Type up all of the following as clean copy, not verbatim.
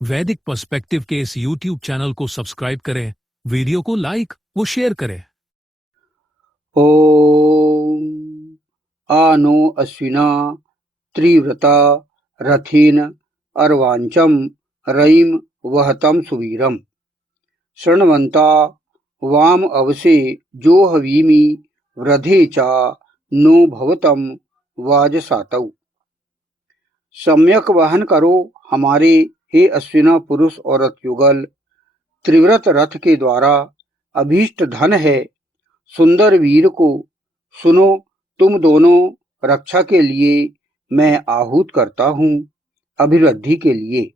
वैदिक पर्सपेक्टिव के इस YouTube चैनल को सब्सक्राइब करें, वीडियो को लाइक व शेयर करें। ओम आनो अश्विना त्रिव्रता रथीन अर्वांचम रयिम वहतम सुवीरम शृण्वन्ता वाम अवसे जो हवीमि वृधे चा नो भवतम वाजसातौ। सम्यक वहन करो हमारे हे अश्विना पुरुष और रथ युगल। त्रिव्रत रथ के द्वारा अभीष्ट धन है। सुंदर वीर को सुनो, तुम दोनों रक्षा के लिए मैं आहूत करता हूँ, अभिवृद्धि के लिए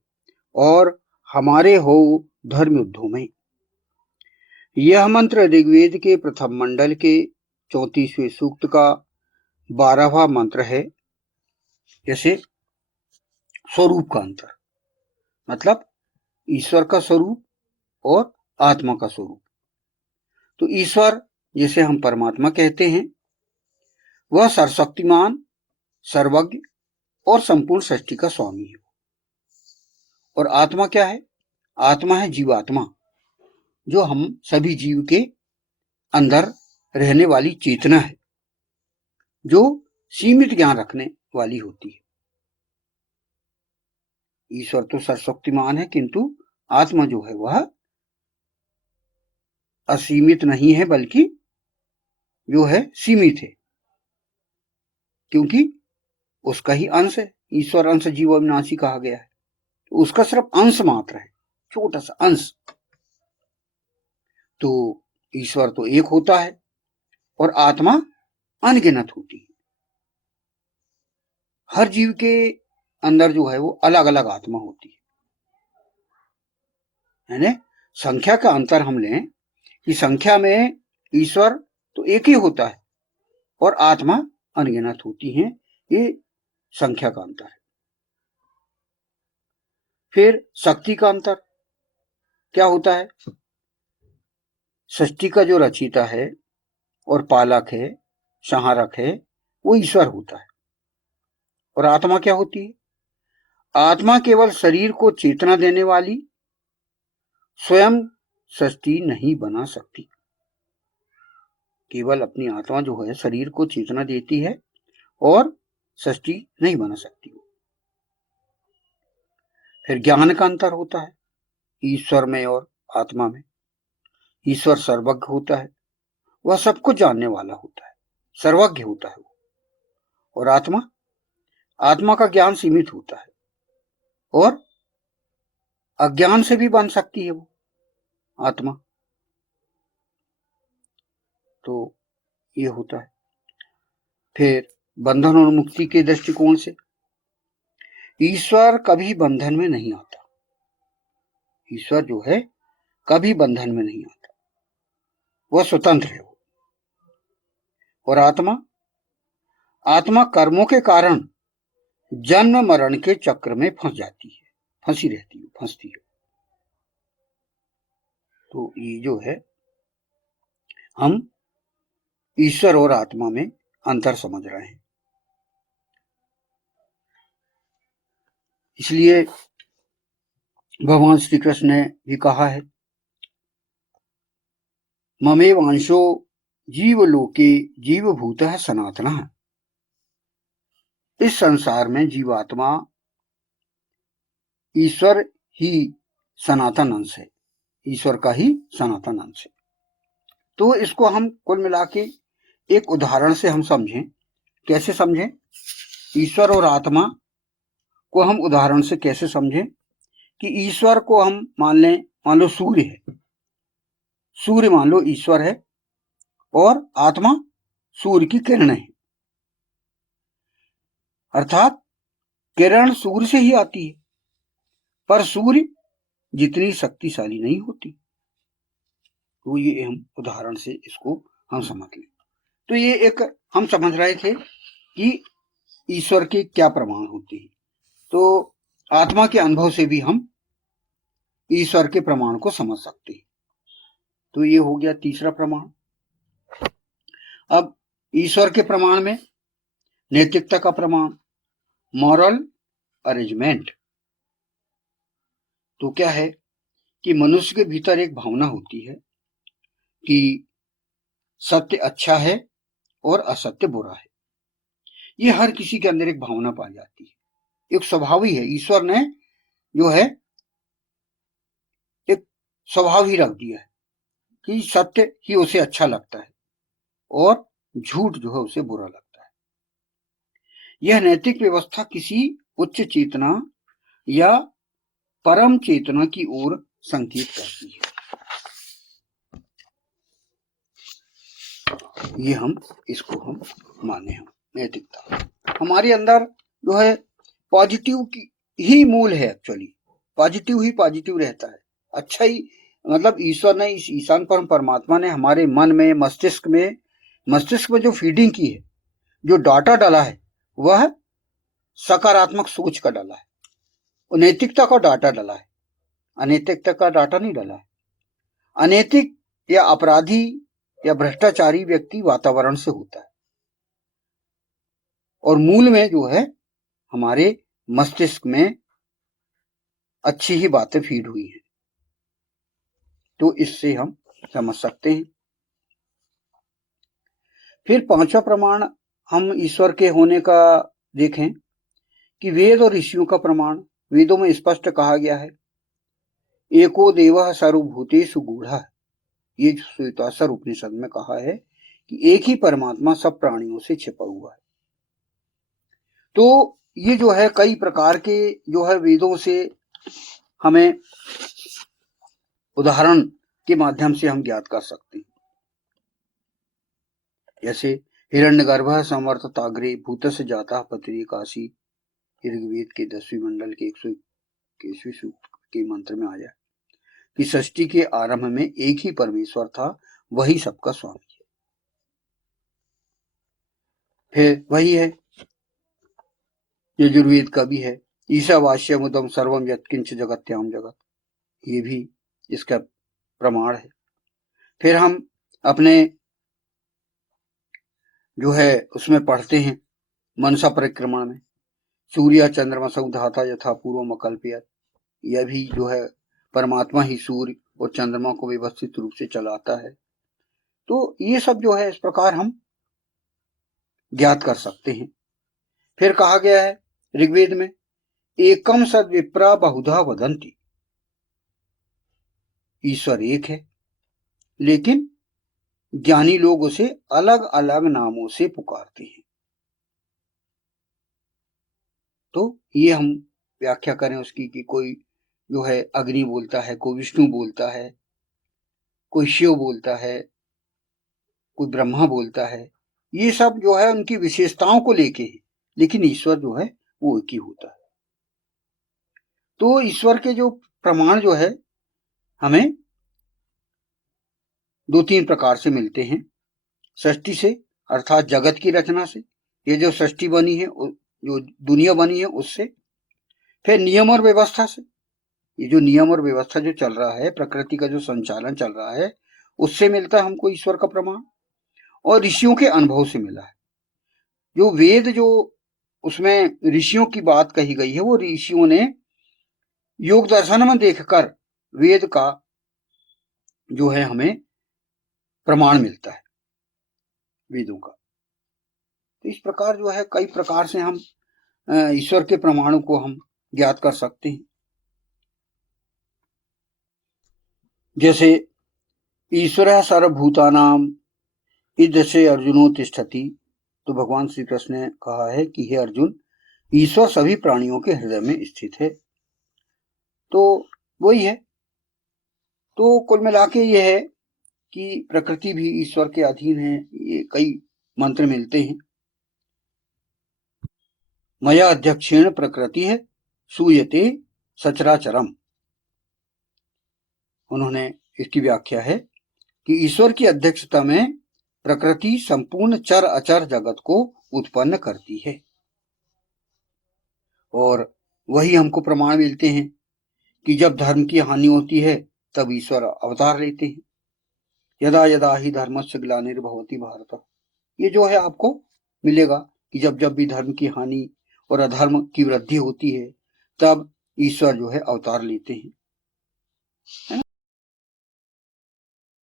और हमारे हो धर्म युद्धों में। यह मंत्र ऋग्वेद के प्रथम मंडल के 34वें सूक्त का 12वां मंत्र है। जैसे स्वरूप का अंतर, मतलब ईश्वर का स्वरूप और आत्मा का स्वरूप। तो ईश्वर जिसे हम परमात्मा कहते हैं, वह सर्वशक्तिमान, सर्वज्ञ और संपूर्ण सृष्टि का स्वामी है। और आत्मा क्या है? आत्मा है जीवात्मा, जो हम सभी जीव के अंदर रहने वाली चेतना है, जो सीमित ज्ञान रखने वाली होती है। ईश्वर तो सर्वशक्तिमान है, किंतु आत्मा जो है वह असीमित नहीं है, बल्कि जो है सीमित है, क्योंकि उसका ही अंश है। ईश्वर अंश जीव अविनाशी कहा गया है, तो उसका सिर्फ अंश मात्र है, छोटा सा अंश। तो ईश्वर तो एक होता है और आत्मा अनगिनत होती है। हर जीव के अंदर जो है वो अलग अलग आत्मा होती है। यानी संख्या का अंतर हम लें कि संख्या में ईश्वर तो एक ही होता है और आत्मा अनगिनत होती हैं, ये संख्या का अंतर है। फिर शक्ति का अंतर क्या होता है? सृष्टि का जो रचयिता है और पालक है, संहारक है, वो ईश्वर होता है। और आत्मा क्या होती है? आत्मा केवल शरीर को चेतना देने वाली, स्वयं सृष्टि नहीं बना सकती। केवल अपनी आत्मा जो है शरीर को चेतना देती है और सृष्टि नहीं बना सकती। फिर ज्ञान का अंतर होता है ईश्वर में और आत्मा में। ईश्वर सर्वज्ञ होता है, वह सब कुछ जानने वाला होता है, सर्वज्ञ होता है वो। और आत्मा का ज्ञान सीमित होता है और अज्ञान से भी बन सकती है वो आत्मा। तो ये होता है। फिर बंधन और मुक्ति के दृष्टिकोण से ईश्वर कभी बंधन में नहीं आता। ईश्वर जो है कभी बंधन में नहीं आता, वह स्वतंत्र है। और आत्मा कर्मों के कारण जन्म मरण के चक्र में फंसी रहती है। तो ये जो है हम ईश्वर और आत्मा में अंतर समझ रहे हैं। इसलिए भगवान श्री कृष्ण ने भी कहा है, ममेवांशो जीवलोके जीवभूतः सनातनः। इस संसार में जीवात्मा ईश्वर ही सनातन अंश है, ईश्वर का ही सनातन अंश है। तो इसको हम कुल मिला के एक उदाहरण से हम समझें। कैसे समझें? ईश्वर और आत्मा को हम उदाहरण से कैसे समझें कि ईश्वर को हम मान लो सूर्य है, सूर्य मान लो ईश्वर है और आत्मा सूर्य की किरणें है। अर्थात किरण सूर्य से ही आती है, पर सूर्य जितनी शक्तिशाली नहीं होती। तो ये हम उदाहरण से इसको हम समझ लें। तो ये एक हम समझ रहे थे कि ईश्वर के क्या प्रमाण होते हैं। तो आत्मा के अनुभव से भी हम ईश्वर के प्रमाण को समझ सकते हैं। तो ये हो गया तीसरा प्रमाण। अब ईश्वर के प्रमाण में नैतिकता का प्रमाण, मॉरल अरेंजमेंट। तो क्या है कि मनुष्य के भीतर एक भावना होती है कि सत्य अच्छा है और असत्य बुरा है। ये हर किसी के अंदर एक भावना पाई जाती है, एक स्वभाव ही है। ईश्वर ने जो है एक स्वभाव ही रख दिया है कि सत्य ही उसे अच्छा लगता है और झूठ जो है उसे बुरा लगता है। यह नैतिक व्यवस्था किसी उच्च चेतना या परम चेतना की ओर संकेत करती है। ये इसको हम माने हम नैतिकता हमारे अंदर जो है पॉजिटिव की ही मूल है। एक्चुअली पॉजिटिव ही पॉजिटिव रहता है, अच्छा ही। मतलब ईश्वर ने, इस ईशान परमात्मा ने हमारे मन में, मस्तिष्क में जो फीडिंग की है, जो डाटा डाला है, वह सकारात्मक सोच का डाला है, नैतिकता का डाटा डाला है, अनैतिकता का डाटा नहीं डाला है। अनैतिक या अपराधी या भ्रष्टाचारी व्यक्ति वातावरण से होता है और मूल में जो है हमारे मस्तिष्क में अच्छी ही बातें फीड हुई हैं। तो इससे हम समझ सकते हैं। फिर पांचवा प्रमाण हम ईश्वर के होने का देखें कि वेद और ऋषियों का प्रमाण। वेदों में स्पष्ट कहा गया है, एको देवः सर्वभूतेषु गूढ़ः। ये श्वेताश्वर उपनिषद में कहा है कि एक ही परमात्मा सब प्राणियों से छिपा हुआ है। तो ये जो है कई प्रकार के जो है वेदों से हमें उदाहरण के माध्यम से हम ज्ञात कर सकते हैं। जैसे हिरण्यगर्भः समर्थताग्रे भूतस्य जातः पत्री काशी, ऋग्वेद के 10वीं मंडल के 121वें सूक्त के मंत्र में आया कि सृष्टि के आरंभ में एक ही परमेश्वर था, वही सबका स्वामी है। फिर वही है, यजुर्वेद का भी है, ईशावास्यमुदं सर्वं यत्किंच जगत्याम जगत। ये भी इसका प्रमाण है। फिर हम अपने जो है उसमें पढ़ते हैं मनसा परिक्रमण में, सूर्य चंद्रमसौ धाता यथा पूर्वम अकल्पयत्। यह भी जो है परमात्मा ही सूर्य और चंद्रमा को व्यवस्थित रूप से चलाता है। तो ये सब जो है इस प्रकार हम ज्ञात कर सकते हैं। फिर कहा गया है ऋग्वेद में, एकम सद विप्रा बहुधा वदंती। ईश्वर एक है, लेकिन ज्ञानी लोग उसे अलग अलग नामों से पुकारते हैं। तो ये हम व्याख्या करें उसकी कि कोई जो है अग्नि बोलता है, कोई विष्णु बोलता है, कोई शिव बोलता है, कोई ब्रह्मा बोलता है। ये सब जो है उनकी विशेषताओं को लेके है, लेकिन ईश्वर जो है वो एक ही होता है। तो ईश्वर के जो प्रमाण जो है हमें दो तीन प्रकार से मिलते हैं। सृष्टि से, अर्थात जगत की रचना से, ये जो सृष्टि बनी है, जो दुनिया बनी है उससे। फिर नियम और व्यवस्था से, ये जो नियम और व्यवस्था जो चल रहा है, प्रकृति का जो संचालन चल रहा है, उससे मिलता है हमको ईश्वर का प्रमाण। और ऋषियों के अनुभव से मिला है। जो वेद जो उसमें ऋषियों की बात कही गई है, वो ऋषियों ने योग दर्शन में देखकर वेद का जो है हमें प्रमाण मिलता है वेदों का। तो इस प्रकार जो है कई प्रकार से हम ईश्वर के प्रमाणों को हम ज्ञात कर सकते हैं। जैसे ईश्वर सर्वभूतानाम ईदृशे अर्जुनो तिष्ठति। तो भगवान श्री कृष्ण ने कहा है कि हे अर्जुन, ईश्वर सभी प्राणियों के हृदय में स्थित है। तो वही है। तो कुल मिला के ये है कि प्रकृति भी ईश्वर के अधीन है। ये कई मंत्र मिलते हैं। मया अध्यक्षेण प्रकृति है सूयते सचराचरम। उन्होंने इसकी व्याख्या है कि ईश्वर की अध्यक्षता में प्रकृति संपूर्ण चर अचर जगत को उत्पन्न करती है। और वही हमको प्रमाण मिलते हैं कि जब धर्म की हानि होती है तब ईश्वर अवतार लेते हैं। यदा यदा ही धर्मस्य ग्लानिर्भवति भारत। ये जो है आपको मिलेगा कि जब जब भी धर्म की हानि और अधर्म की वृद्धि होती है, तब ईश्वर जो है अवतार लेते हैं। है